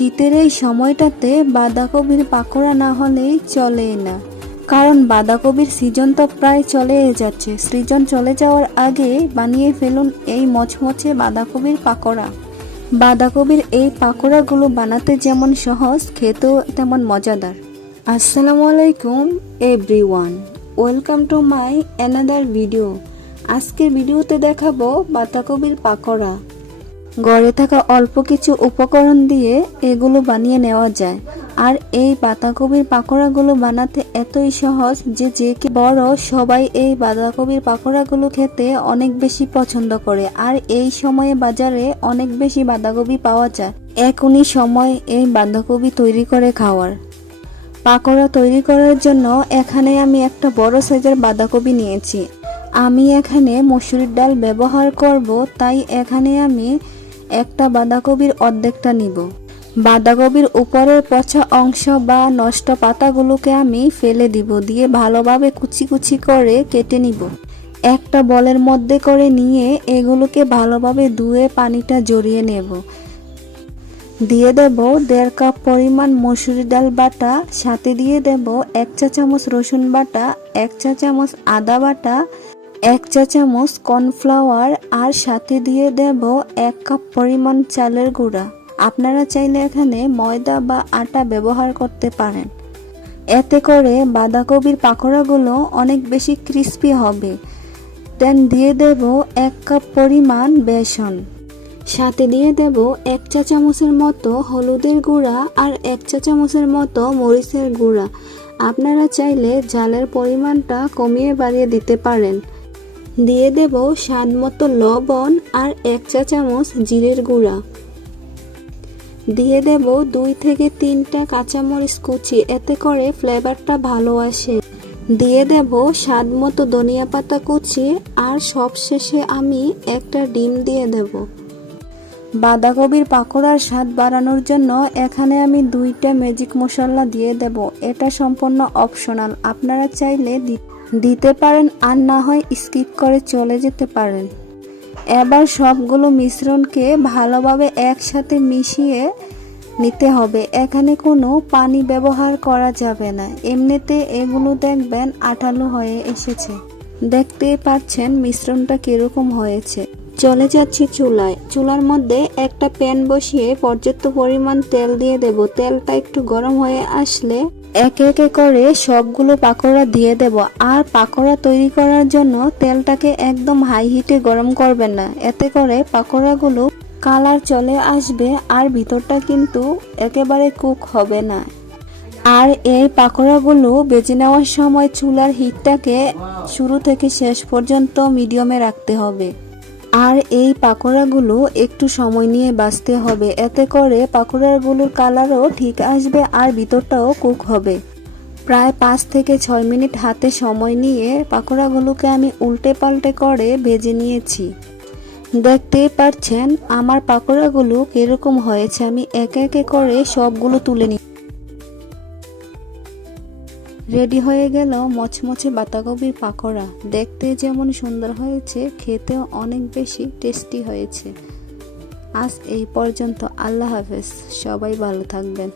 শীতের এই সময়টাতে বাঁধাকপির পাকোড়া না হলেই চলেই না, কারণ বাঁধাকপির সিজন তো প্রায় চলে যাচ্ছে। সিজন চলে যাওয়ার আগে বানিয়ে ফেলুন এই মচমচে বাঁধাকপির পাকোড়া। বাঁধাকপির এই পাকোড়াগুলো বানাতে যেমন সহজ, খেতেও তেমন মজাদার। আসসালামু আলাইকুম everyone, welcome to my another video. আজকের ভিডিওতে দেখাবো বাঁধাকপির পাকোড়া। ঘরে থাকা অল্প কিছু উপকরণ দিয়ে এগুলো বানিয়ে নেওয়া যায়। আর এই বাঁধাকপির পাকোড়াগুলো বানাতে এতই সহজ যে কি বড় সবাই এই বাঁধাকপির পাকোড়াগুলো খেতে অনেক বেশি পছন্দ করে। আর এই সময়ে বাজারে অনেক বেশি বাঁধাকপি পাওয়া যায়। এখনই সময় এই বাঁধাকপি তৈরি করে খাওয়ার। পাকোড়া তৈরি করার জন্য এখানে আমি একটা বড় সাইজের বাঁধাকপি নিয়েছি। আমি এখানে মসুরির ডাল ব্যবহার করব, তাই এখানে আমি একটা বাঁধাকপির অর্ধেকটা নিব। বাঁধাকপির উপরের পচা অংশ বা নষ্ট পাতাগুলোকে আমি ফেলে দিব, দিয়ে ভালোভাবে কুচি কুচি করে কেটে নিব। একটা বলের মধ্যে করে নিয়ে এগুলোকে ভালোভাবে ধুয়ে পানিটা ঝরিয়ে নেব। দিয়ে দেব 1.5 কাপ পরিমাণ মসুরি ডাল বাটা, সাথে দিয়ে দেব 1 চা চামচ রসুন বাটা, 1 চা চামচ আদা বাটা, 1 চা চামচ কর্নফ্লাওয়ার, আর সাথে দিয়ে দেব 1 কাপ পরিমাণ চালের গুঁড়া। আপনারা চাইলে এখানে ময়দা বা আটা ব্যবহার করতে পারেন। এতে করে বাঁধাকপির পাকোড়াগুলো অনেক বেশি ক্রিস্পি হবে। দেন দিয়ে দেব 1 কাপ পরিমাণ বেসন, সাথে দিয়ে দেব 1 চা চামচের মতো হলুদের গুঁড়া আর 1 চা চামচের মতো মরিচের গুঁড়া। আপনারা চাইলে ঝালের পরিমাণটা কমিয়ে বাড়িয়ে দিতে পারেন। দিয়ে দেব স্বাদ মতো লবণ আর 1 চা চামচ জিরের গুঁড়া। দিয়ে দেব 2 থেকে 3টা কাঁচামরিচ কুচি, এতে করে ফ্লেভারটা ভালো আসে। দিয়ে দেব স্বাদ মতো ধনিয়া পাতা কুচি, আর সবশেষে আমি একটা ডিম দিয়ে দেব। বাঁধাকপির পাকোড়ার স্বাদ বাড়ানোর জন্য এখানে আমি 2টা ম্যাজিক মশলা দিয়ে দেব। এটা সম্পূর্ণ অপশনাল, আপনারা চাইলে দিতে পারেন, আর না হয় স্কিপ করে চলে যেতে পারেন। এবার সবগুলো মিশ্রণকে ভালোভাবে একসাথে মিশিয়ে নিতে হবে। এখানে কোনো পানি ব্যবহার করা যাবে না, এমনিতে এগুলো দেখবেন আঠালো হয়ে এসেছে। দেখতেই পাচ্ছেন মিশ্রণটা কিরকম হয়েছে। চলে যাচ্ছি চুলায়। চুলার মধ্যে একটা প্যান বসিয়ে পর্যাপ্ত পরিমাণ তেল দিয়ে দেব। তেলটা একটু গরম হয়ে আসলে একে একে করে সবগুলো পাকোড়া দিয়ে দেব। আর পাকোড়া তৈরি করার জন্য তেলটাকে একদম হাই হিটে গরম করবেন না, এতে করে পাকোড়াগুলো কালার চলে আসবে আর ভিতরটা কিন্তু একেবারে কুক হবে না। আর এই পাকোড়াগুলো ভেজে নেওয়ার সময় চুলার হিটটাকে শুরু থেকে শেষ পর্যন্ত মিডিয়ামে রাখতে হবে। আর এই পাকোড়াগুলো একটু সময় নিয়ে ভাজতে হবে, এতে করে পাকোড়াগুলোর কালারও ঠিক আসবে আর ভিতরটাও কুক হবে। প্রায় 5 থেকে 6 মিনিট হাতে সময় নিয়ে পাকোড়াগুলোকে আমি উল্টে পাল্টে করে ভেজে নিয়েছি। দেখতেই পাচ্ছেন আমার পাকোড়াগুলো কিরকম হয়েছে। আমি একে একে করে সবগুলো তুলে নিই। রেডি হয়ে গেল মচমচে বাঁধাকপির পাকোড়া। দেখতে যেমন সুন্দর হয়েছে, খেতেও অনেক বেশি টেস্টি হয়েছে। আজ এই পর্যন্ত। আল্লাহ হাফেজ, সবাই ভালো থাকবেন।